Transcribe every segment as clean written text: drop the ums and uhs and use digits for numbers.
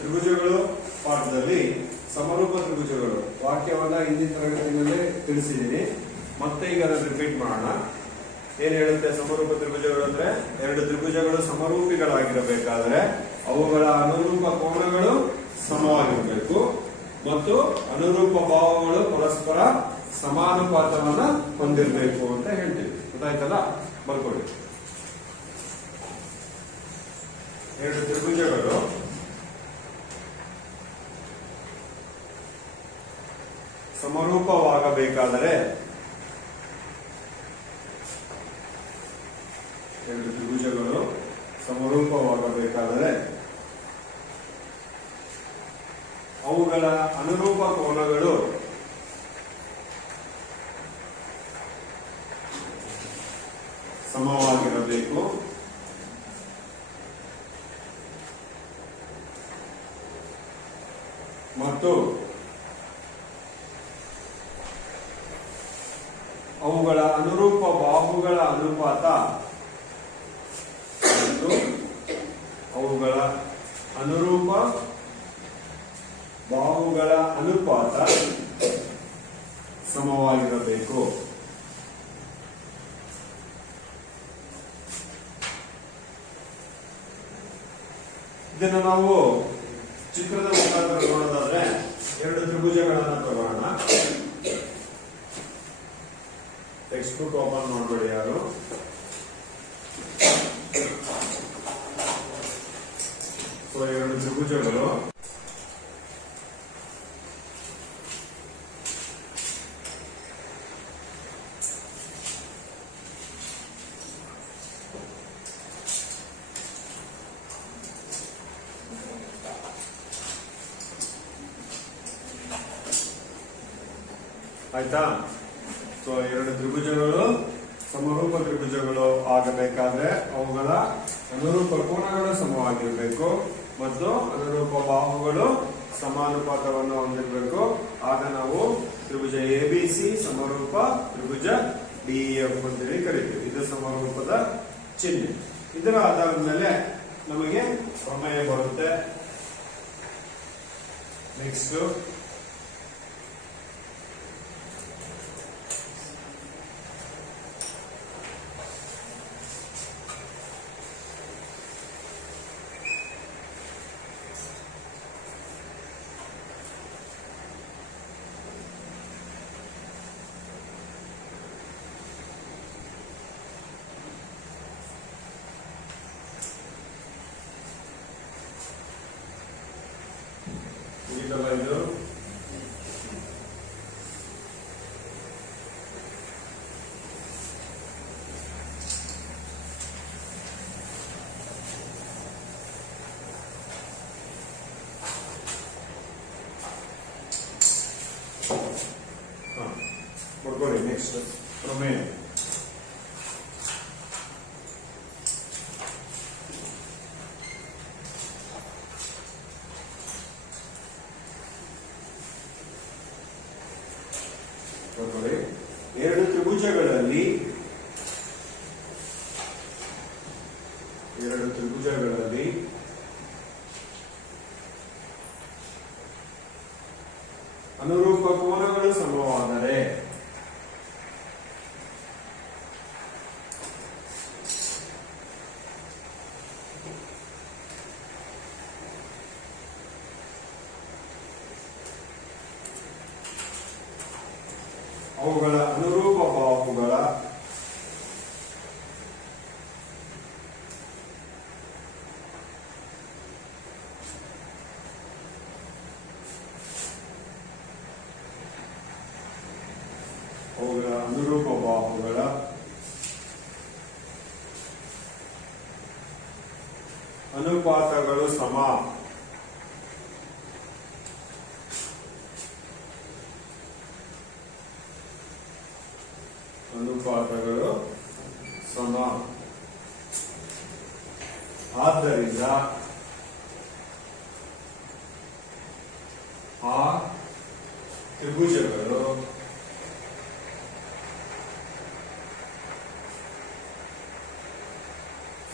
ತ್ರಿಭುಜಗಳು ಪಾಠದಲ್ಲಿ ಸಮರೂಪ ತ್ರಿಭುಜಗಳು ವಾಕ್ಯವನ್ನ ಹಿಂದಿನ ತರಗತಿಯಲ್ಲಿ ತಿಳಿಸಿದ್ದೀನಿ. ಮತ್ತೆ ಈಗ ಅದನ್ನು ರಿಪೀಟ್ ಮಾಡೋಣ. ಏನ್ ಹೇಳುತ್ತೆ ಸಮರೂಪ ತ್ರಿಭುಜಗಳು ಅಂದ್ರೆ, ಎರಡು ತ್ರಿಭುಜಗಳು ಸಮರೂಪಿಗಳಾಗಿರಬೇಕಾದ್ರೆ ಅವುಗಳ ಅನುರೂಪ ಕೋನಗಳು ಸಮವಾಗಿರಬೇಕು ಮತ್ತು ಅನುರೂಪ ಭಾವಗಳು ಪರಸ್ಪರ ಸಮಾನುಪಾತವನ್ನ ಹೊಂದಿರಬೇಕು ಅಂತ ಹೇಳ್ತೀವಿ. ಗೊತ್ತಾಯ್ತಲ್ಲ? ಬರ್ಕೊಳ್ಳಿ. ಎರಡು ತ್ರಿಭುಜಗಳು ಸಮರೂಪವಾಗಬೇಕಾದರೆ ಎರಡು ತ್ರಿಭುಜಗಳು ಸಮರೂಪವಾಗಬೇಕಾದರೆ ಅವುಗಳ ಅನುರೂಪ ಕೋನಗಳು ಸಮವಾಗಿರಬೇಕು ಮತ್ತು ಅವುಗಳ ಅನುರೂಪ ಬಾಹುಗಳ ಅನುಪಾತ ಮತ್ತು ಅವುಗಳ ಅನುರೂಪ ಬಾಹುಗಳ ಅನುಪಾತ ಸಮವಾಗಿರಬೇಕು. ಇದನ್ನು ನಾವು ಚಿತ್ರದ ಮುಖಾಂತರ ನೋಡೋದಾದ್ರೆ ಎರಡು ತ್ರಿಭುಜಗಳನ್ನ ತಗೋಣ. ಟೆಕ್ಸ್ಟ್ ಬುಕ್ ಓಪನ್ ಮಾಡಬೇಡಿ ಯಾರು. ಸೊ ಎರಡು ತ್ರಿಭುಜಗಳು ಆಯ್ತಾ? ಸೊ ಎರಡು ತ್ರಿಭುಜಗಳು ಸಮರೂಪ ತ್ರಿಭುಜಗಳು ಆಗಬೇಕಾದ್ರೆ ಅವುಗಳ ಅನುರೂಪ ಕೋನಗಳು ಸಮವಾಗಿರಬೇಕು ಮತ್ತು ಅನುರೂಪ ಬಾಹುಗಳು ಸಮಾನುಪಾತವನ್ನು ಹೊಂದಿರಬೇಕು. ಆಗ ನಾವು ತ್ರಿಭುಜ ABC ಸಮರೂಪ ತ್ರಿಭುಜ DEF ಅಂತೇಳಿ ಕರಿತೀವಿ. ಇದು ಸಮರೂಪದ ಚಿಹ್ನೆ. ಇದರ ಆಧಾರದ ಮೇಲೆ ನಮಗೆ ಪ್ರಮೇಯ ಬರುತ್ತೆ. ನೆಕ್ಸ್ಟ್ ಇದು ಬರ್ಕೊಳ್ಳಿ. ನೆಕ್ಸ್ಟ್ ಪ್ರಮೇಯ. ಎರಡು ತ್ರಿಭುಜಗಳಲ್ಲಿ ಅನುರೂಪ ಕೋನಗಳು ಸಮವಾದರೆ ಅವುಗಳ ಅನುರೂಪ ಬಾಹುಗಳ ಅನುಪಾತಗಳು ಸಮ. ಅನುಪಾತಗಳು ಸಮ. ಆದ್ದರಿಂದ ಆ ತ್ರಿಭುಜಗಳು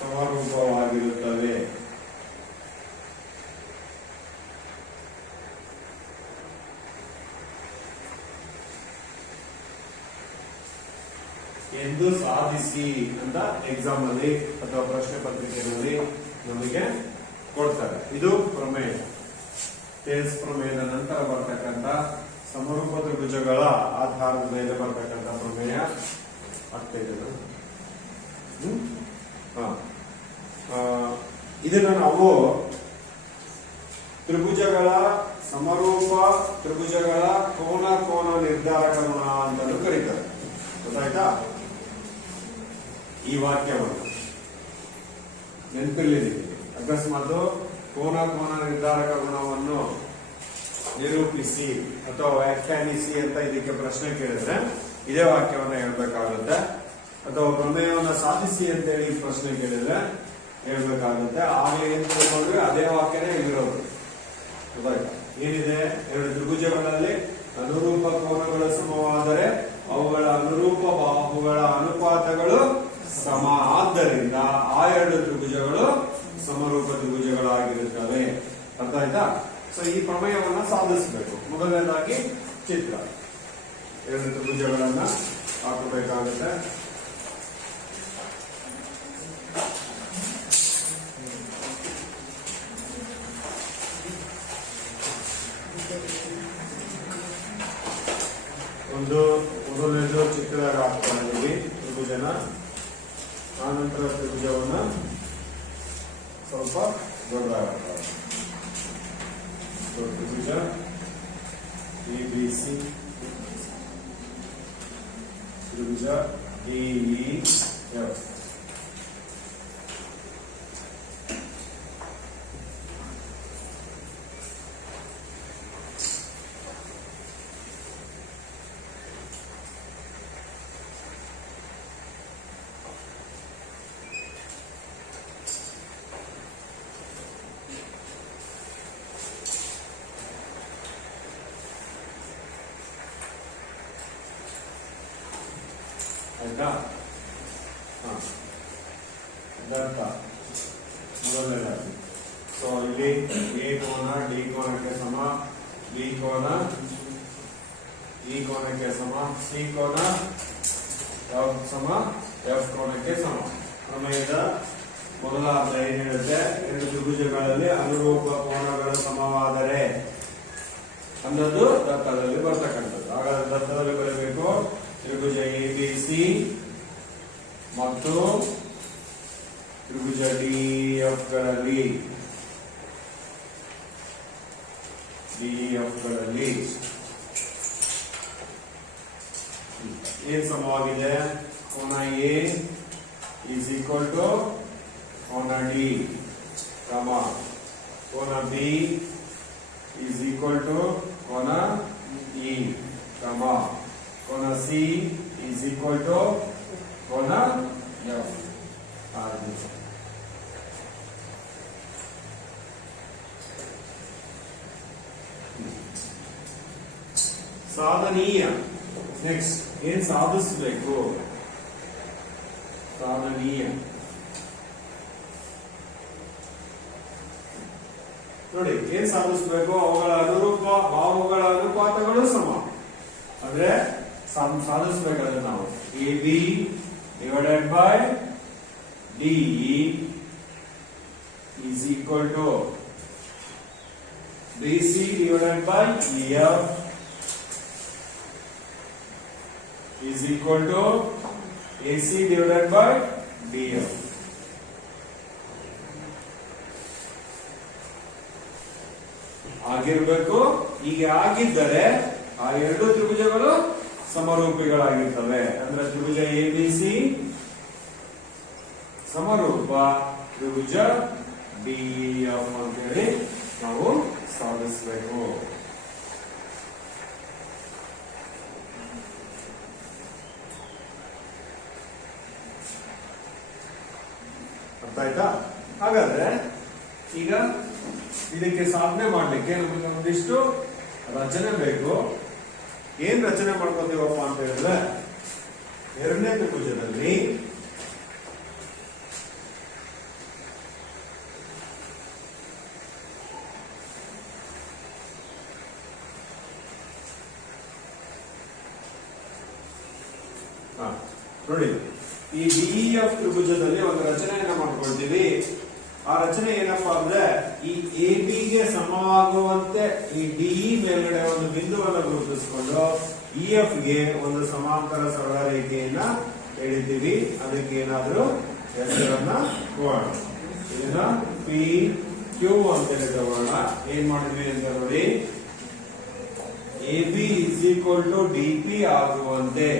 ಸಮರೂಪವಾಗಿರುತ್ತವೆ. ಇದು ಸಾಧಿಸಿ ಅಂತ ಎಕ್ಸಾಮ್ ಅಲ್ಲಿ ಅಥವಾ ಪ್ರಶ್ನೆ ಪತ್ರಿಕೆಯಲ್ಲಿ ನಮಗೆ ಕೊಡ್ತಾರೆ. ಇದು ಪ್ರಮೇಯ. ಟೇಲ್ಸ್ ಪ್ರಮೇಯದ ನಂತರ ಬರ್ತಕ್ಕಂಥ ಸಮರೂಪ ತ್ರಿಭುಜಗಳ ಆಧಾರದ ಮೇಲೆ ಬರ್ತಕ್ಕಂಥ ಪ್ರಮೇಯ. ಆಗ್ತಾಯಿದೆ. ಇದನ್ನ ನಾವು ತ್ರಿಭುಜಗಳ ಸಮರೂಪ ತ್ರಿಭುಜಗಳ ಕೋನ ನಿರ್ಧಾರಕ ಗುಣ ಅಂತಲೂ ಕರೀತಾರೆ. ಗೊತ್ತಾಯ್ತಾ? ಈ ವಾಕ್ಯವನ್ನು ನೆನಪಿಲ್ಲಿ ಅಕಸ್ಮಾತ್ ಕೋನ ನಿರ್ಧಾರಕ ಗುಣವನ್ನು ನಿರೂಪಿಸಿ ಅಥವಾ ವ್ಯಾಖ್ಯಾನಿಸಿ ಅಂತ ಇದಕ್ಕೆ ಪ್ರಶ್ನೆ ಕೇಳಿದ್ರೆ ಇದೇ ವಾಕ್ಯವನ್ನ ಹೇಳ್ಬೇಕಾಗುತ್ತೆ. ಅಥವಾ ಪ್ರಮೇಯವನ್ನು ಸಾಧಿಸಿ ಅಂತೇಳಿ ಪ್ರಶ್ನೆ ಕೇಳಿದ್ರೆ ಹೇಳ್ಬೇಕಾಗುತ್ತೆ. ಆಗ ಏನ್ ತಿಳ್ಕೊಂಡ್ರೆ ಅದೇ ವಾಕ್ಯನೇ ಇಲ್ಲಿರೋದು. ಗೊತ್ತಾಯ್ತಾ? ಏನಿದೆ? ಎರಡು ತ್ರಿಭುಜಗಳಲ್ಲಿ ಅನುರೂಪ ಕೋನಗಳು ಸಮವಾದರೆ ಅವುಗಳ ಅನುರೂಪ ಬಾಹುಗಳ ಅನುಪಾತಗಳು ಸಮ. ಆದ್ದರಿಂದ ಆ ಎರಡು ತ್ರಿಭುಜಗಳು ಸಮರೂಪ ತ್ರಿಭುಜಗಳಾಗಿರುತ್ತವೆ. ಅರ್ಥ ಆಯ್ತಾ? ಸೊ ಈ ಪ್ರಮೇಯವನ್ನ ಸಾಧಿಸಬೇಕು. ಮೊದಲನೇದಾಗಿ ಚಿತ್ರ. ಎರಡು ತ್ರಿಭುಜಗಳನ್ನ ಹಾಕಬೇಕಾಗುತ್ತೆ. ಒಂದು ಮೊದಲನೇದು ಚಿಕ್ಕದಾಗಿ ಹಾಕ್ಕೊಂಡಿದ್ದೀವಿ ತ್ರಿಭುಜನ. ಆನಂತರ ತ್ರಿಭುಜವನ್ನ ಸ್ವಲ್ಪ ದೊಡ್ಡದಾಗ್ತದೆ. ತ್ರಿಭುಜ ABC, ತ್ರಿಭುಜ DEF. ಆಯ್ತಾ? ಇದರ್ಥ ಮೊದಲನೇದಾಗಿ. ಸೊ ಇಲ್ಲಿ ಎ ಕೋನ ಡಿ ಕೋನಕ್ಕೆ ಸಮ, ಬಿ ಕೋನ ಇ ಕೋನಕ್ಕೆ ಸಮ, ಸಿ ಕೋನ ಸಮ, ಎಫ್ ಕೋನಕ್ಕೆ ಸಮ. ಪ್ರಮೇಯದ ಮೊದಲ ಅರ್ಥ ಏನ್ ಹೇಳುತ್ತೆ? ಎರಡು ತ್ರಿಭುಜಗಳಲ್ಲಿ ಅನುರೂಪ ಕೋನಗಳು ಸಮವಾದರೆ ಅನ್ನೋದು ದತ್ತದಲ್ಲಿ ಬರ್ತಕ್ಕಂಥದ್ದು. ಹಾಗಾದ್ರೆ ದತ್ತದಲ್ಲಿ ಬರಬೇಕು ತ್ರಿಭುಜ ABC ಮತ್ತು ತ್ರಿಭುಜ DEF ಗಳಲ್ಲಿ ಏನ್ ಸಮವಾಗಿದೆ? ಕೋನ A is equal to ಕೋನ D, ಕೋನ B is equal to ಕೋನ E, ಕೋನ C is equal to ಕೋನ F. ಸಾಧನೀಯ. ನೆಕ್ಸ್ಟ್ ಏನ್ ಸಾಧಿಸಬೇಕು? ಸಾಧನೀಯ ನೋಡಿ, ಏನ್ ಸಾಧಿಸಬೇಕು? ಅವುಗಳ ಅನುರೂಪ ಬಾಹುಗಳ ಅನುಪಾತಗಳು ಸಮ. ಅಂದ್ರೆ ಸಾಧಿಸಬೇಕಾದ್ರೆ ನಾವು AB divided by DE is equal to BC divided by EF is equal to AC divided by DF. ಆಗಿರ್ಬೇಕು. ಹೀಗೆ ಆಗಿದ್ದರೆ ಆ ಎರಡು ತ್ರಿಭುಜಗಳು ಸಮರೂಪಿಗಳಾಗಿರ್ತವೆ. ಅಂದ್ರೆ ತ್ರಿಭುಜ ABC ಸಮರೂಪ ತ್ರಿಭುಜ DEF ಅಂತೇಳಿ ನಾವು ಸಾಧಿಸಬೇಕು. ಅರ್ಥ ಆಯ್ತಾ? ಹಾಗಾದ್ರೆ ಈಗ ಇದಕ್ಕೆ ಸಾಧನೆ ಮಾಡ್ಲಿಕ್ಕೆ ನಮಗೆ ಒಂದಿಷ್ಟು ರಚನೆ ಬೇಕು. ಏನ್ ರಚನೆ ಮಾಡ್ಕೋತೀವಪ್ಪ ಅಂತ ಹೇಳಿದ್ರೆ, ಎರಡನೇ ತ್ರಿಭುಜದಲ್ಲಿ ನೋಡಿ, ಈ DEF ತ್ರಿಭುಜದಲ್ಲಿ ಒಂದು ರಚನೆಯನ್ನ ಮಾಡ್ಕೊಳ್ತೀವಿ. ಆ ರಚನೆ ಏನಪ್ಪಾ ಅಂದ್ರೆ ಈ AB ಗೆ ಸಮವಾಗುವಂತೆ ಈ DE ಮೇಲ್ಗಡೆ ಒಂದು ಬಿಂದುವನ್ನು ಗುರುತಿಸಿಕೊಂಡು EF ಗೆ ಒಂದು ಸಮಾಂತರ ಸರಳ ರೇಖೆಯನ್ನ ಎಳಿತೀವಿ. ಅದಕ್ಕೆ ಏನಾದ್ರೂ ಹೆಸರನ್ನ ಕೊಡೋಣ. ಇದನ್ನ PQ ಅಂತೇಳಿ ತಗೋಣ. ಏನ್ ಮಾಡಿದ್ವಿ ಅಂತ ನೋಡಿ, AB = DP ಆಗುವಂತೆ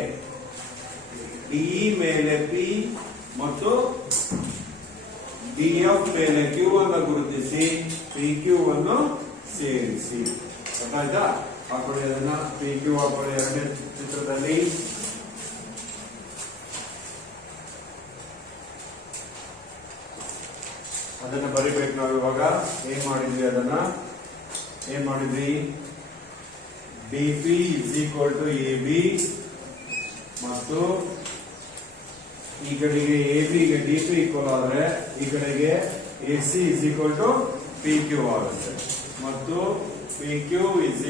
DE ಮೇಲೆ P ಮತ್ತು DF ಮೇಲೆ Q ಅನ್ನು ಗುರುತಿಸಿ PQ ಅನ್ನು ಸೇರಿಸಿ. ಗೊತ್ತಾಯ್ತಾ? ಹಾಕೊಳ್ಳಿ ಅದನ್ನ. PQ ಹಾಕೊಳ್ಳಿ ಎರಡನೇ ಚಿತ್ರದಲ್ಲಿ. ಅದನ್ನ ಬರಿಬೇಕು ನಾವು ಇವಾಗ. ಏನ್ ಮಾಡಿದ್ವಿ DP = AB ಮತ್ತು ಈ ಕಡೆಗೆ AB ಗೆ DP ಈಕ್ವಲ್ ಆದ್ರೆ ಈ ಕಡೆಗೆ AC = PQ ಆಗುತ್ತೆ. ಮತ್ತು PQ AC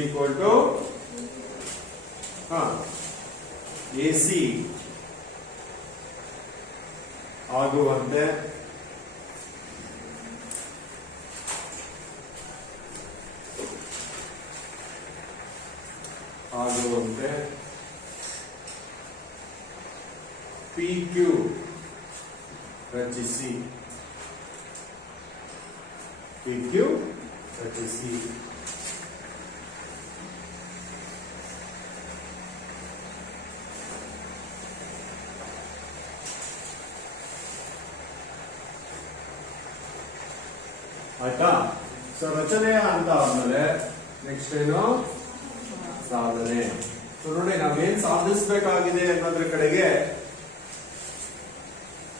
ಆಗುವಂತೆ PQ ರಚಿಸಿ. ಆಯ್ತಾ? ಸೊ ರಚನೆಯ ಅಂತ ಆದ್ಮೇಲೆ ನೆಕ್ಸ್ಟ್ ಏನು? ಸಾಧನೆ. ಸೊ ನೋಡಿ, ನಾವೇನ್ ಸಾಧಿಸಬೇಕಾಗಿದೆ ಅನ್ನೋದ್ರ ಕಡೆಗೆ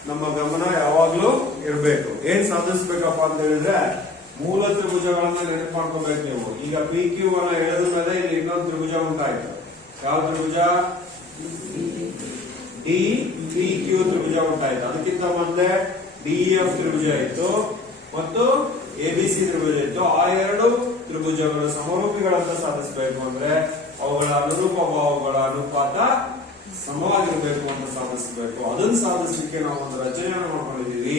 ನಮ್ಮ ಗಮನ ಯಾವಾಗ್ಲೂ ಇರಬೇಕು. ಏನ್ ಸಾಧಿಸ್ಬೇಕಪ್ಪ ಅಂತ ಹೇಳಿದ್ರೆ ಮೂಲ ತ್ರಿಭುಜಗಳನ್ನ ನೆನಪು ಮಾಡ್ಕೋಬೇಕು ನೀವು. ಈಗ PQ ಅನ್ನ ಎಳೆದ ಮೇಲೆ ಇಲ್ಲಿ ಇನ್ನೊಂದು ತ್ರಿಭುಜ ಉಂಟಾಯ್ತು. ಯಾವ ತ್ರಿಭುಜ? DPQ ತ್ರಿಭುಜ ಉಂಟಾಯ್ತು. ಅದಕ್ಕಿಂತ ಮೊದಲೇ DEF ತ್ರಿಭುಜ ಇತ್ತು ಮತ್ತು ABC ತ್ರಿಭುಜ ಇತ್ತು. ಆ ಎರಡು ತ್ರಿಭುಜಗಳ ಸಮರೂಪಿಗಳನ್ನ ಸಾಧಿಸಬೇಕು ಅಂದ್ರೆ ಅವುಗಳ ಅನುರೂಪ ಬಾಹುಗಳ ಅನುಪಾತ ಸಮವಾಗಿರ್ಬೇಕು ಅಂತ ಸಾಧಿಸಬೇಕು. ಅದನ್ನ ಸಾಧಿಸಲಿಕ್ಕೆ ನಾವು ಒಂದು ರಚನೆಯನ್ನು ಮಾಡ್ಕೊಂಡಿದೀವಿ.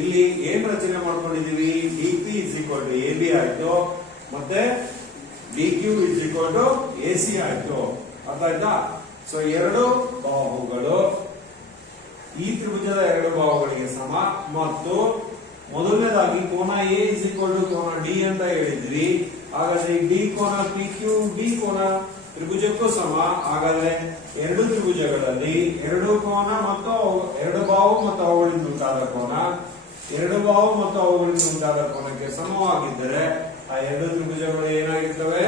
ಇಲ್ಲಿ ಏನ್ ರಚನೆ ಮಾಡ್ಕೊಂಡಿದೀವಿ? DP = AB ಆಯ್ತು ಮತ್ತೆ DQ = AC ಆಯ್ತು. ಅರ್ಥ ಆಯ್ತಾ? ಸೊ ಎರಡು ಬಾಹುಗಳು ಈ ತ್ರಿಭುಜದ ಎರಡು ಬಾಹುಗಳಿಗೆ ಸಮ. ಮತ್ತು ಮೊದಲನೇದಾಗಿ ಕೋನ A = ಕೋನ D ಅಂತ ಹೇಳಿದ್ವಿ. ಹಾಗಾದ್ರೆ D ಕೋನ PQ, D ಕೋನ ತ್ರಿಭುಜಕ್ಕೂ ಸಮ. ಹಾಗಾದ್ರೆ ಎರಡು ತ್ರಿಭುಜಗಳಲ್ಲಿ ಎರಡು ಕೋನ ಮತ್ತು ಎರಡು ಬಾಹು ಮತ್ತು ಅವುಗಳಿಂದ ಉಂಟಾದ ಕೋನ, ಎರಡು ಬಾಹು ಮತ್ತು ಅವುಗಳಿಂದ ಉಂಟಾದ ಕೋನಕ್ಕೆ ಸಮವಾಗಿದ್ದರೆ ಆ ಎರಡು ತ್ರಿಭುಜಗಳು ಏನಾಗಿರ್ತವೆ?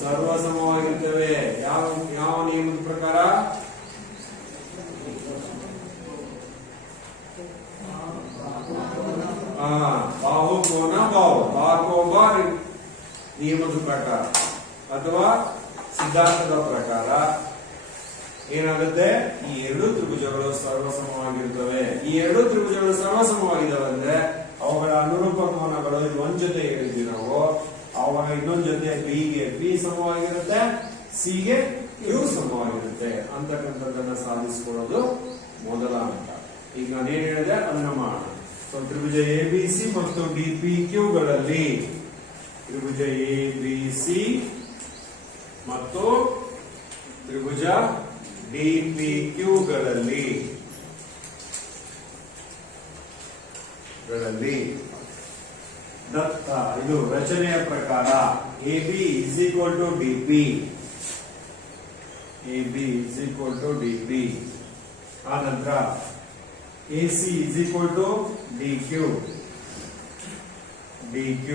ಸರ್ವ ಸಮವಾಗಿರ್ತವೆ. ಯಾವ ನಿಯಮದ ಪ್ರಕಾರ? ಬಾಹು ಕೋನ ಬಾಹು, ಬಾಕೋಬ ನಿಯಮದ ಪ್ರಕಾರ ಅಥವಾ ಸಿದ್ಧಾಂತದ ಪ್ರಕಾರ ಏನಾಗುತ್ತೆ? ಈ ಎರಡು ತ್ರಿಭುಜಗಳು ಸರ್ವಸಮವಾಗಿರ್ತವೆ. ಈ ಎರಡು ತ್ರಿಭುಜಗಳು ಸರ್ವಸಮವಾಗಿದ್ದಾವೆ ಅಂದ್ರೆ ಅವುಗಳ ಅನುರೂಪ ಕೋನಗಳು ಇದು ಒಂದ್ ಜೊತೆ ಹೇಳಿದ್ವಿ ನಾವು. ಅವಾಗ ಇನ್ನೊಂದ್ ಜೊತೆ B ಗೆ P ಸಮವಾಗಿರುತ್ತೆ, C ಗೆ Q ಸಮವಾಗಿರುತ್ತೆ ಅಂತಕ್ಕಂಥದ್ದನ್ನ ಸಾಧಿಸಿಕೊಳ್ಳೋದು ಮೊದಲ ಹಂತ. ಈಗ ನಾನೇನ್ ಹೇಳಿದೆ ಅದನ್ನ ಮಾಡೋಣ. ಸೊ ತ್ರಿಭುಜ ABC ಮತ್ತು DPQ ಗಳಲ್ಲಿ ತ್ರಿಭುಜ ABC ಮತ್ತು ತ್ರಿಭುಜ DPQ ಗಳಲ್ಲಿ ದತ್ತ ಇದು ರಚನೆಯ ಪ್ರಕಾರ AB = DP, AB = DP. ಆನಂತರ AC = DQ, DQ.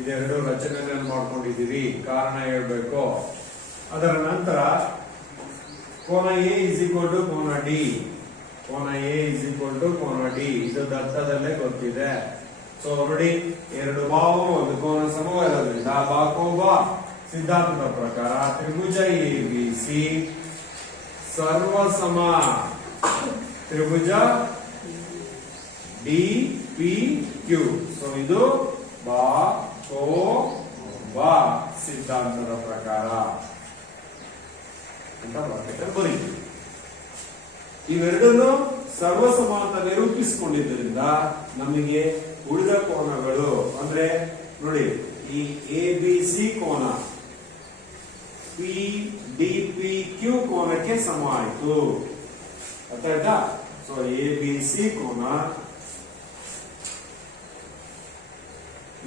ಇದೆರಡು ರಚನೆಯನ್ನು ಮಾಡ್ಕೊಂಡಿದ್ದೀವಿ. ಕಾರಣ ಹೇಳ್ಬೇಕು. ಅದರ ನಂತರ ಕೋನ A = ಕೋನ D, ಕೋನ A = ಕೋನ D. ಇದು ದತ್ತದಲ್ಲೇ ಗೊತ್ತಿದೆ. ಸೊ ನೋಡಿ, ಎರಡು ಬಾಹು ಒಂದು ಕೋನ ಸಮವಾಗಿರೋದ್ರಿಂದ ಬಾಕೋಬ ಸಿದ್ಧಾಂತದ ಪ್ರಕಾರ ತ್ರಿಭುಜ ABC ಸರ್ವಸಮ ತ್ರಿಭುಜ DPQ. ಸೊ ಇದು ಬಾಕೋಬ ಸಿದ್ಧಾಂತದ ಪ್ರಕಾರ ಅಂತ ಬರೀತೀವಿ. ಇವೆರಡನ್ನು ಸರ್ವಸಮ ಅಂತ ನಿರೂಪಿಸಿಕೊಂಡಿದ್ದರಿಂದ ನಮಗೆ ಉಳಿದ ಕೋನಗಳು ಅಂದ್ರೆ ನೋಡಿ ಈ ಎಬಿಸಿ ಕೋನ PDPQ ಕೋನಕ್ಕೆ ಸಮ ಆಯಿತು. ಅರ್ಥ ಆಯ್ತಾ? ಸೊ ಎಬಿಸಿ ಕೋನ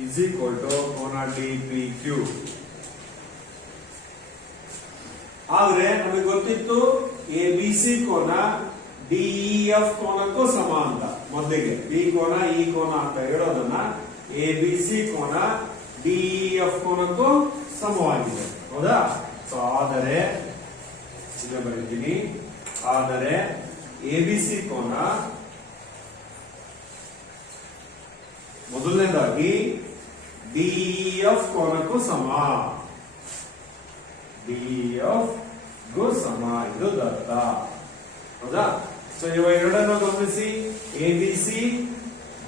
ಇಸ್ ಈಕ್ವಲ್ ಟು ಕೋನ DPQ. ಆದ್ರೆ ನಮಗೆ ಗೊತ್ತಿತ್ತು ಎಬಿಸಿ ಕೋನ DEF ಕೋನಕ್ಕೂ ಸಮ ಅಂತ. ಮೊದಲಿಗೆ ಬಿ ಕೋನ ಈ ಕೋನ ಅಂತ ಹೇಳೋದನ್ನ ಎಬಿಸಿ ಕೋನ DEF ಕೋನಕ್ಕೂ ಸಮವಾಗಿದೆ. ಹೌದಾ? ಸೊ ಆದರೆ ಇದನ್ನ ಬರೀತೀನಿ. ಆದರೆ ಎಬಿಸಿ ಕೋನ ಮೊದಲನೇದಾಗಿ DEF ಕೋನಕ್ಕೂ ಸಮ. DEF ಗೂ ಸಮ ಇದು ಅರ್ಥ. ಹೌದಾ? ಸೊ ಇವ ಎರಡನ್ನು ಗಮನಿಸಿ. ಎಬಿಸಿ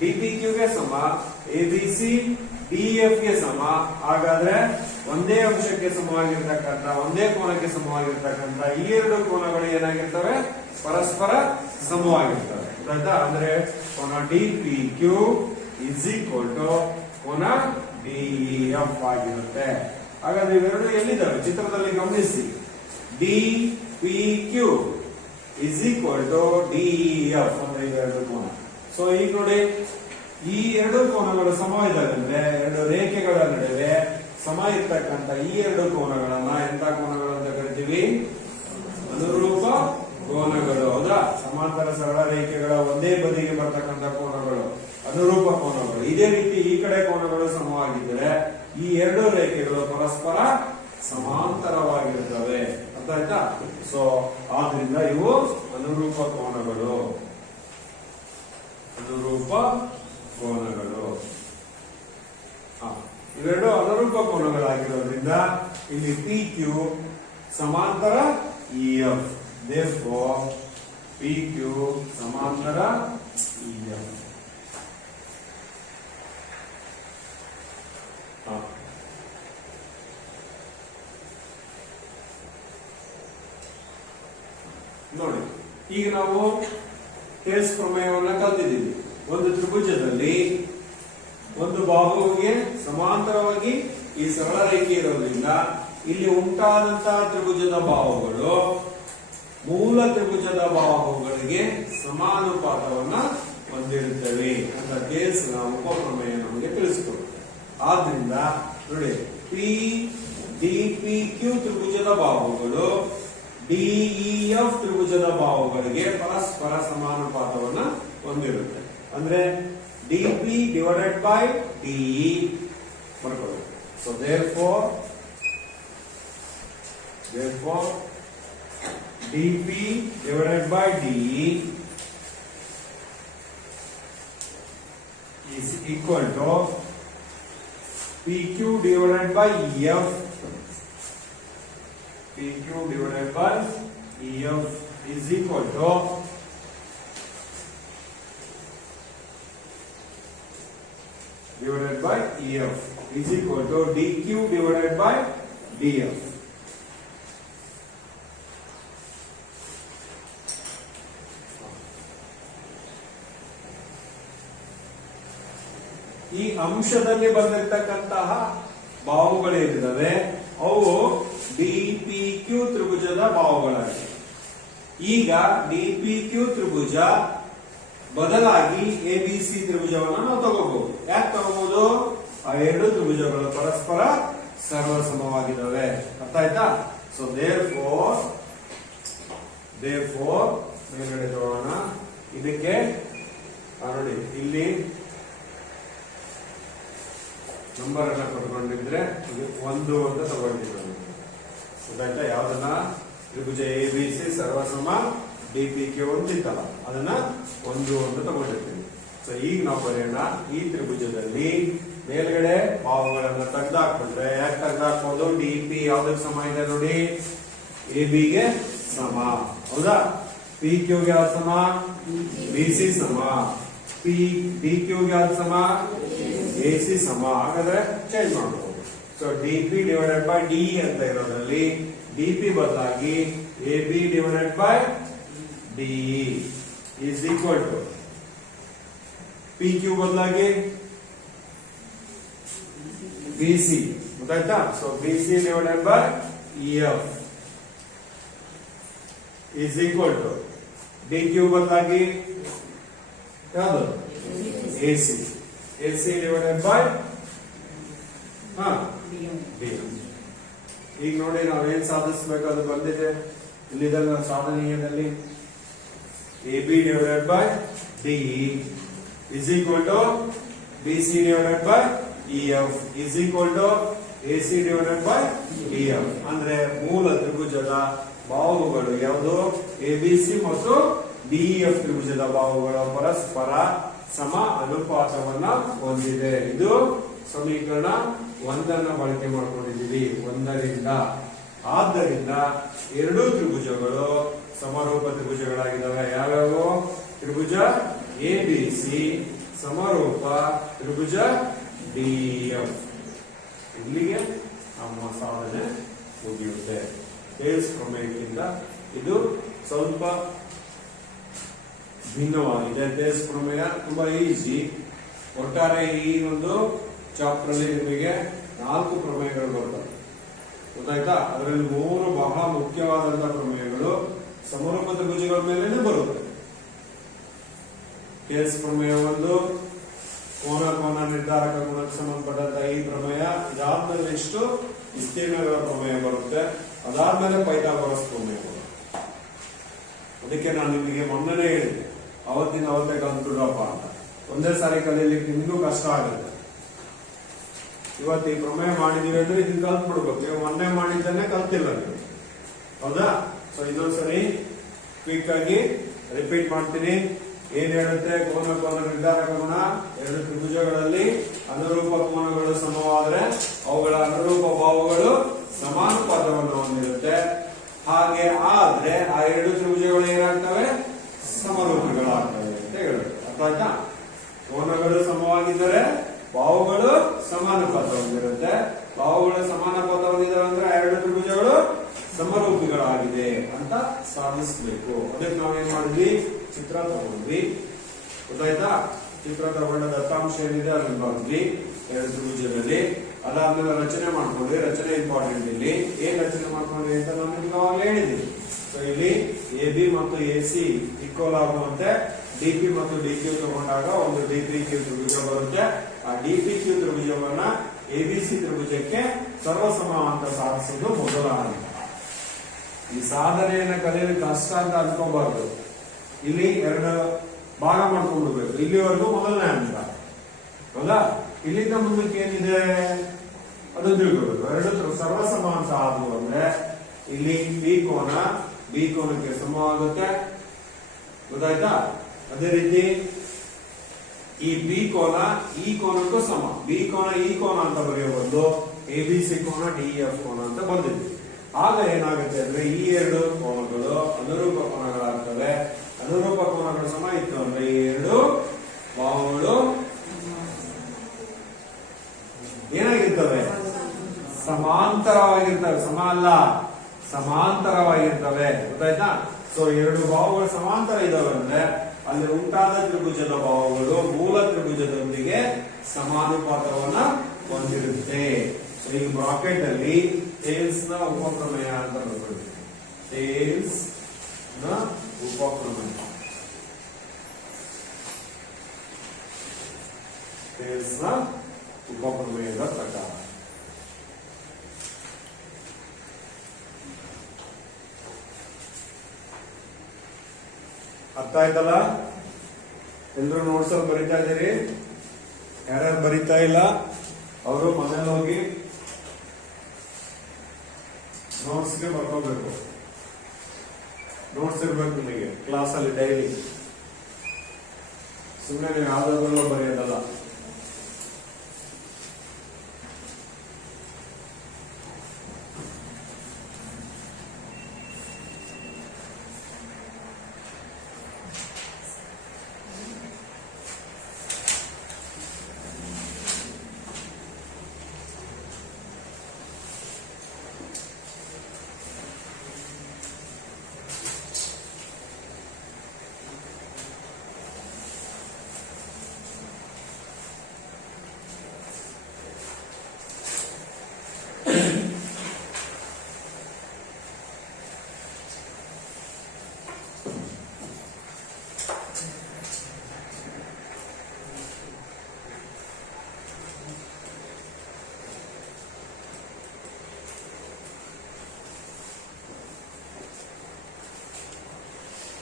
DPQ ಗೆ ಸಮ, ಎಬಿಸಿ DEF ಗೆ ಸಮ. ಹಾಗಾದ್ರೆ ಒಂದೇ ಅಂಶಕ್ಕೆ ಸಮವಾಗಿರ್ತಕ್ಕಂಥ ಒಂದೇ ಕೋನಕ್ಕೆ ಸಮವಾಗಿರ್ತಕ್ಕಂಥ ಈ ಎರಡು ಕೋನಗಳು ಏನಾಗಿರ್ತವೆ? ಪರಸ್ಪರ ಸಮವಾಗಿರ್ತವೆ. ಆಯ್ತಾ? ಅಂದ್ರೆ ಕೋನ DPQ ಇಸ್ ಈಕ್ವಲ್ ಟು ಕೋನ DEF ಆಗಿರುತ್ತೆ. ಹಾಗಾದ್ರೆ ಇವೆರಡು ಎಲ್ಲಿದ್ದಾವೆ ಚಿತ್ರದಲ್ಲಿ ಗಮನಿಸಿ. DPQ is equal to DEF ಅಂದ್ರೆ ಇವೆರಡು ಕೋನ. ಸೊ ಈಗ ನೋಡಿ ಈ ಎರಡು ಕೋನಗಳು ಸಮ ಇದ್ದಾವೆ ಅಂದ್ರೆ ಎರಡು ರೇಖೆಗಳ ನಡುವೆ ಸಮ ಇರ್ತಕ್ಕಂಥ ಈ ಎರಡು ಕೋನಗಳನ್ನ ಎಂತ ಕೋನಗಳು ಅಂತ ಕರಿತೀವಿ? ಅನುರೂಪ ಕೋನಗಳು. ಹೌದಾ? ಸಮಾಂತರ ಸರಳ ರೇಖೆಗಳ ಒಂದೇ ಬದಿಗೆ ಬರ್ತಕ್ಕಂಥ ಕೋನಗಳು ಅನುರೂಪ ಕೋನಗಳು. ಇದೇ ರೀತಿ ಈ ಕಡೆ ಕೋನಗಳು ಸಮವಾಗಿದ್ದರೆ ಈ ಎರಡು ರೇಖೆಗಳು ಪರಸ್ಪರ ಸಮಾಂತರವಾಗಿರುತ್ತವೆ. ಅರ್ಥ ಆಯ್ತಾ? ಸೊ ಆದ್ರಿಂದ ಇವು ಅನುರೂಪ ಕೋನಗಳು. ಅನುರೂಪ ಕೋನಗಳು. ಇವೆರಡು ಅನುರೂಪ ಕೋನಗಳಾಗಿರೋದ್ರಿಂದ ಇಲ್ಲಿ PQ ಸಮಾಂತರ EF. therefore PQ ಸಮಾಂತರ EF. ನೋಡಿ ಈಗ ನಾವು ಥೇಲ್ಸ್ ಪ್ರಮೇಯವನ್ನ ಕಲ್ತಿದ್ದೀವಿ. ಒಂದು ತ್ರಿಭುಜದಲ್ಲಿ ಒಂದು ಬಾಹುವಿಗೆ ಸಮಾಂತರವಾಗಿ ಈ ಸರಳ ರೇಖೆ ಇರೋದ್ರಿಂದ ಇಲ್ಲಿ ಉಂಟಾದಂತಹ ತ್ರಿಭುಜದ ಬಾಹುಗಳು ಮೂಲ ತ್ರಿಭುಜದ ಬಾಹುಗಳಿಗೆ ಸಮಾನುಪಾತವನ್ನ ಹೊಂದಿರುತ್ತವೆ ಅಂತ ಥೇಲ್ಸ್ ಉಪಪ್ರಮೇಯ ನಮಗೆ ತಿಳಿಸಿಕೊಡುತ್ತೆ. ಆದ್ರಿಂದ ನೋಡಿ DPQ ತ್ರಿಭುಜದ ಬಾಹುಗಳು DEF ತ್ರಿಭುಜದ ಬಾಹುಗಳಿಗೆ ಪರಸ್ಪರ ಸಮಾನುಪಾತವನ್ನ ಹೊಂದಿರುತ್ತೆ. ಅಂದ್ರೆ DP divided by DE ಬರ್ಕೊಳ್ಳಿ. So therefore DP divided by DE is equal to PQ divided by EF. PQ divided by EF is equal to divided by EF is equal to DQ divided by DF. ಈ ಅಂಶದಲ್ಲಿ ಬಂದಿರತಕ್ಕಂತಹ ಬಾಹುಗಳೇನಿದ್ದಾವೆ ಅವು DPQ ತ್ರಿಭುಜದ ಬಾಹುಗಳಾಗಿವೆ. ಈಗ DPQ ತ್ರಿಭುಜ ಬದಲಾಗಿ ABC ತ್ರಿಭುಜವನ್ನು ನಾವು ತಗೋಬಹುದು. ಯಾಕೆ ತಗೋಬಹುದು? ಆ ಎರಡು ತ್ರಿಭುಜಗಳು ಪರಸ್ಪರ ಸರ್ವಸಮವಾಗಿದ್ದಾವೆ. ಅರ್ಥ ಆಯ್ತಾ? ಸೊ therefore ಮೇಲ್ಗಡೆ ತಗೋಣ. ಇದಕ್ಕೆ ನೋಡಿ ಇಲ್ಲಿ ನಂಬರ್ ಅನ್ನ ಕೊಟ್ಕೊಂಡಿದ್ರೆ 1 ಅಂತ ತಗೊಂಡಿದ್ದೀವಿ. ಗೊತ್ತಾಯ್ತಾ? ಯಾವ್ದನ್ನ? ತ್ರಿಭುಜ ABC ಸರ್ವಸಮ DPQ ಒಂದಿತ್ತಲ್ಲ ಅದನ್ನ 1 ಅಂತ ತಗೊಂಡಿರ್ತೀವಿ. ಸೊ ಈಗ ನಾವು ಬರೆಯೋಣ. ಈ ತ್ರಿಭುಜದಲ್ಲಿ ಮೇಲ್ಗಡೆ ಬಾಹುಗಳನ್ನ ತೆಗೆದಾಕ್ಬಿಟ್ರೆ ಯಾಕೆ ತೆಗೆದಾಕ್ಬೋದು? DP ಯಾವ್ದಕ್ಕೆ ಸಮ ಇದೆ ನೋಡಿ? AB ಗೆ ಸಮ. ಹೌದಾ? PQ ಗೆ ಯಾವ್ದು ಸಮ? BC ಸಮ. DQ ಗೆ ಯಾವ್ದು ಸಮ? AC ಸಮ. ಹಾಗಾದ್ರೆ ಚೇಂಜ್ ಮಾಡಬಹುದು. So DP divided by DE ಅಂತ ಇರೋದ್ರಲ್ಲಿ DP ಬದಲಾಗಿ AB divided by D E is equal to P Q ಬದಲಾಗಿ ಬಿ ಸಿ ಗೊತ್ತಾಯ್ತಾ. So B C divided by E F is equal to D Q ಬದಲಾಗಿ ಯಾವುದು A C divided by D. ಈಗ ನೋಡಿ ನಾವೇನ್ ಸಾಧಿಸಬೇಕು ಅದು ಬಂದಿದೆ ಇಲ್ಲಿದೆಲ್ಲ ಸಾಧನೀಯದಲ್ಲಿ. A B divided by D is equal to B C divided by E F is equal to A C divided by D F. ಅಂದ್ರೆ ಮೂಲ ತ್ರಿಭುಜದ ಬಾಹುಗಳು ಯಾವುದು ಎ ಬಿ ಸಿ ಮತ್ತು ಬಿ ಎಫ್ ತ್ರಿಭುಜದ ಬಾಹುಗಳ ಪರಸ್ಪರ ಸಮ ಅನುಪಾತವನ್ನ ಹೊಂದಿದೆ. ಇದು ಸಮೀಕರಣ ಒಂದನ್ನ ಬಳಕೆ ಮಾಡ್ಕೊಂಡಿದ್ದೀವಿ ಒಂದರಿಂದ. ಆದ್ದರಿಂದ ಎರಡೂ ತ್ರಿಭುಜಗಳು ಸಮರೂಪ ತ್ರಿಭುಜಗಳಾಗಿದ್ದಾವೆ. ಯಾವ್ಯಾವು? ತ್ರಿಭುಜ ಎ ಬಿ ಸಿ ಸಮರೂಪ ತ್ರಿಭುಜ ಡಿ ಎಫ್. ಇಲ್ಲಿಗೆ ನಮ್ಮ ಸಾಧನೆ ಮುಗಿಯುತ್ತೆ. ಥೇಲ್ಸ್ ಪ್ರಮೇಯಕ್ಕಿಂತ ಇದು ಸ್ವಲ್ಪ ಭಿನ್ನವಾಗಿದೆ. ಥೇಲ್ಸ್ ಪ್ರಮೇಯ ತುಂಬಾ ಈಸಿ. ಒಟ್ಟಾರೆ ಈ ಒಂದು ಚಾಪ್ಟರ್ ಅಲ್ಲಿ ನಿಮಗೆ 4 ಪ್ರಮೇಯಗಳು ಬರ್ತವೆ ಗೊತ್ತಾಯ್ತಾ. ಅದರಲ್ಲಿ 3 ಬಹಳ ಮುಖ್ಯವಾದಂತಹ ಪ್ರಮೇಯಗಳು ಸಮರೂಪ ತ್ರಿಭುಜಗಳ ಮೇಲೆ ಬರುತ್ತೆ. ಥೇಲ್ಸ್ ಪ್ರಮೇಯ 1, ಕೋನ ನಿರ್ಧಾರಕ ಗುಣಕ್ಕೆ ಸಂಬಂಧಪಟ್ಟಂತ ಈ ಪ್ರಮೇಯ. ಇದಾದ್ಮೇಲೆ ಎಷ್ಟು ವಿಸ್ತೀರ್ಣಗಳ ಪ್ರಮೇಯ ಬರುತ್ತೆ. ಅದಾದ್ಮೇಲೆ ಪೈಥಾಗೋರಸ್ ಪ್ರಮೇಯ ಬರುತ್ತೆ. ಅದಕ್ಕೆ ನಾನು ನಿಮಗೆ ಮೊನ್ನೆನೇ ಹೇಳಿದೆ ಅವತ್ತೇ ಕಲ್ತ್ಬಿಡ್ರಪ್ಪ ಅಂತ. ಒಂದೇ ಸಾರಿ ಕಲೀಲಿಕ್ಕೆ ನಿಮ್ಗೂ ಕಷ್ಟ ಆಗುತ್ತೆ. ಇವತ್ತು ಈ ಪ್ರಮೇಯ ಮಾಡಿದೀವಿ ಅಂದ್ರೆ ಇದನ್ನ ಕಲ್ತ್ಬಿಡ್ಬೇಕು. ನೀವು ಮೊನ್ನೆ ಮಾಡಿದ್ದನ್ನೇ ಕಲ್ತಿಲ್ಲ ನೀವು, ಹೌದಾ. ಸೊ ಇನ್ನೊಂದ್ಸರಿ ಕ್ವಿಕ್ ಆಗಿ ರಿಪೀಟ್ ಮಾಡ್ತೀನಿ. ಏನ್ ಹೇಳುತ್ತೆ? ಕೋನ ನಿರ್ಧಾರಕ ಗುಣ ಎರಡು ತ್ರಿಭುಜಗಳಲ್ಲಿ ಅನುರೂಪ ಕೋನಗಳು ಸಮವಾದ್ರೆ ಅವುಗಳ ಅನುರೂಪ ಬಾಹುಗಳು ಸಮಾನುಪಾತವನ್ನು ಹೊಂದಿರುತ್ತೆ. ಹಾಗೆ ಆದ್ರೆ ಆ ಎರಡು ತ್ರಿಭುಜಗಳು ಏನಾಗ್ತವೆ? ಸಮರೂಪಿಗಳಾಗ್ತವೆ ಅಂತ ಹೇಳುತ್ತೆ. ಅರ್ಥ ಆಯ್ತಾ? ಕೋನಗಳು ಸಮವಾಗಿದ್ದರೆ ಬಾಹುಗಳು ಸಮಾನುಪಾತ ಹೊಂದಿರುತ್ತೆ. ಬಾಹುಗಳು ಸಮಾನುಪಾತ ಹೊಂದಿದ್ದಾರೆ ಅಂದ್ರೆ ಎರಡು ತ್ರಿಭುಜಗಳು ಸಮರೂಪಿಗಳಾಗಿದೆ ಅಂತ ಸಾಧಿಸಬೇಕು. ಅದಕ್ಕೆ ನಾವೇನ್ ಮಾಡಿದ್ವಿ? ಚಿತ್ರ ತಗೊಂಡ್ವಿ ಗೊತ್ತಾಯ್ತಾ. ಚಿತ್ರ ತಗೊಂಡ ದತ್ತಾಂಶ ಏನಿದೆ ಅದನ್ನ ಬಂದ್ವಿ ಎರಡು ತ್ರಿಭುಜದಲ್ಲಿ. ಅದಾದ್ಮೇಲೆ ರಚನೆ ಮಾಡ್ಕೊಂಡ್ವಿ. ರಚನೆ ಇಂಪಾರ್ಟೆಂಟ್. ಇಲ್ಲಿ ಏನ್ ರಚನೆ ಮಾಡ್ಕೊಂಡ್ವಿ ಅಂತ ನಾನು ನಿಮ್ಗೆ ಹೇಳಿದ್ದೀನಿ. ಸೊ ಇಲ್ಲಿ ಎ ಬಿ ಮತ್ತು ಎ ಸಿ ಈಕ್ವಲ್ ಆಗುವಂತೆ ಡಿ ಪಿ ಮತ್ತು ಡಿ ಕ್ಯೂ ತಗೊಂಡಾಗ ಒಂದು ಡಿ ಪಿ ಕ್ಯೂ ತ್ರಿಭುಜ ಬರುತ್ತೆ. ಆ ಡಿ ಪಿ ಕ್ಯೂ ತ್ರಿಭುಜವನ್ನ ಎ ಬಿ ಸಿ ತ್ರಿಭುಜಕ್ಕೆ ಸರ್ವಸಮ ಅಂತ ಸಾಧಿಸೋದು ಮೊದಲ ಹಂತ. ಈ ಸಾಧನೆಯನ್ನ ಕಲಿಯಲಿಕ್ಕೆ ಕಷ್ಟ ಅಂತ ಅನ್ಕೋಬಾರ್ದು. ಇಲ್ಲಿ ಎರಡು ಭಾಗ ಮಾಡ್ಕೊಂಡ್ಬಿಡ್ಬೇಕು. ಇಲ್ಲಿವರೆಗೂ ಮೊದಲನೇ ಹಂತ, ಹೌದಾ. ಇಲ್ಲಿಂದ ಮುಂದಕ್ಕೆ ಏನಿದೆ ಅದನ್ನು ತಿಳ್ಕೊಬೇಕು. ಎರಡು ಸರ್ವಸಮ ಅಂತ ಆದ್ವು ಅಂದ್ರೆ ಇಲ್ಲಿ ಬಿ ಕೋನಕ್ಕೆ ಸಮವಾಗುತ್ತೆ ಗೊತ್ತಾಯ್ತಾ. ಅದೇ ರೀತಿ ಈ ಬಿ ಕೋನ ಈ ಕೋನಕ್ಕೂ ಸಮ. ಬಿ ಕೋನ ಈ ಕೋನ ಅಂತ ಬರೆಯೋ ಬದಲು ಎ ಬಿ ಸಿ ಕೋನ ಡಿ ಎಫ್ ಕೋನ ಅಂತ ಬಂದಿದೆ. ಆಗ ಏನಾಗುತ್ತೆ ಅಂದ್ರೆ ಈ ಎರಡು ಕೋನಗಳು ಅನುರೂಪ ಕೋನಗಳಾಗ್ತವೆ. ಅನುರೂಪ ಕೋನಗಳು ಸಮ ಇತ್ತು ಅಂದ್ರೆ ಈ ಎರಡು ಬಾಹುಗಳು ಏನಾಗಿರ್ತವೆ? ಸಮಾಂತರವಾಗಿರ್ತವೆ. ಸಮ ಅಲ್ಲ, ಸಮಾಂತರವಾಗಿರ್ತವೆ ಗೊತ್ತಾಯ್ತಾ. ಸೊ ಎರಡು ಬಾಹುಗಳು ಸಮಾಂತರ ಇದಾವೆ ಅಂದ್ರೆ ಅಲ್ಲಿ ಉಂಟಾದ ತ್ರಿಭುಜದ ಬಾಹುಗಳು ಮೂಲ ತ್ರಿಭುಜದೊಂದಿಗೆ ಸಮಾನುಪಾತವನ್ನ ಹೊಂದಿರುತ್ತೆ. ಸೊ ಈ ಬ್ರಾಕೆಟ್ ಅಲ್ಲಿ ಥೇಲ್ಸ್ ನ ಉಪಪ್ರಮೇಯ ಅಂತ ಬರ್ಕೊಳ್ಳಿ. ಥೇಲ್ಸ್ ನ ಉಪಪ್ರಮೇಯ, ಥೇಲ್ಸ್ ನ ಉಪಪ್ರಮೇಯದ ಪ್ರಕಾರ ಅರ್ಥ ಆಯ್ತಲ್ಲ. ಎಲ್ರು ನೋಟ್ಸ್ ಅಲ್ಲಿ ಬರಿತಾ ಇದ್ದೀರಿ? ಯಾರ್ಯಾರು ಬರಿತಾ ಇಲ್ಲ ಅವರು ಮನೇಲಿ ಹೋಗಿ ನೋಟ್ಸ್ಗೆ ಬರ್ಕೋಬೇಕು. ನೋಟ್ಸ್ ಇರ್ಬೇಕು ನಿಮಗೆ ಕ್ಲಾಸ್ ಅಲ್ಲಿ ಡೈಲಿ. ಸುಮ್ಮನೆ ನೀವು ಯಾವ್ದಾದ್ರು ಬರೆಯೋದಲ್ಲ.